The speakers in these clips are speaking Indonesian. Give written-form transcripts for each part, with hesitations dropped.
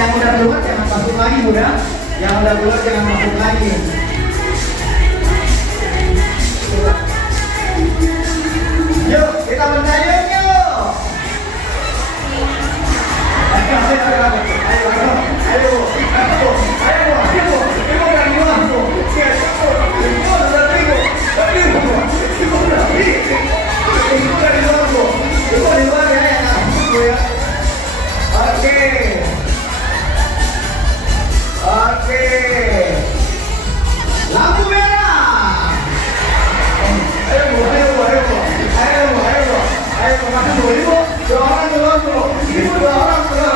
Yang udah keluar jangan masuk lagi, Bu ya. Yang udah keluar jangan masuk lagi. Yuk, kita mendayung yuk. Ayo, oke. Lampu merah. Ayo, makan dulu, Ibu. Dua orang keluar dulu. Ibu, dua orang keluar.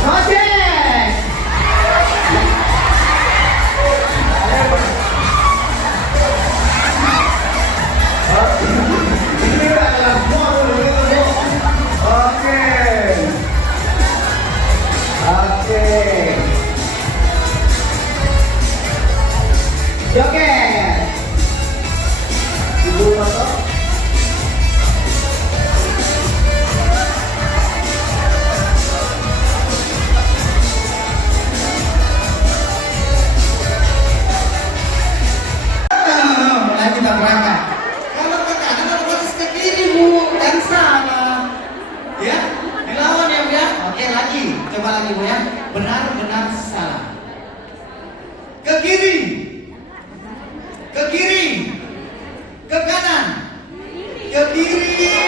Oke. Ini udah kelar semua dulu. Oke. Joget. Ibu masuk. Mulai kita berangkat. Kalau ke kanan otomatis ke kiri, Bu. Kan salah. Ya, dilawan ya, Bu ya. Oke, lagi. Coba lagi, Bu ya. Benar salah. Ke kiri. Ke kanan, ke kiri.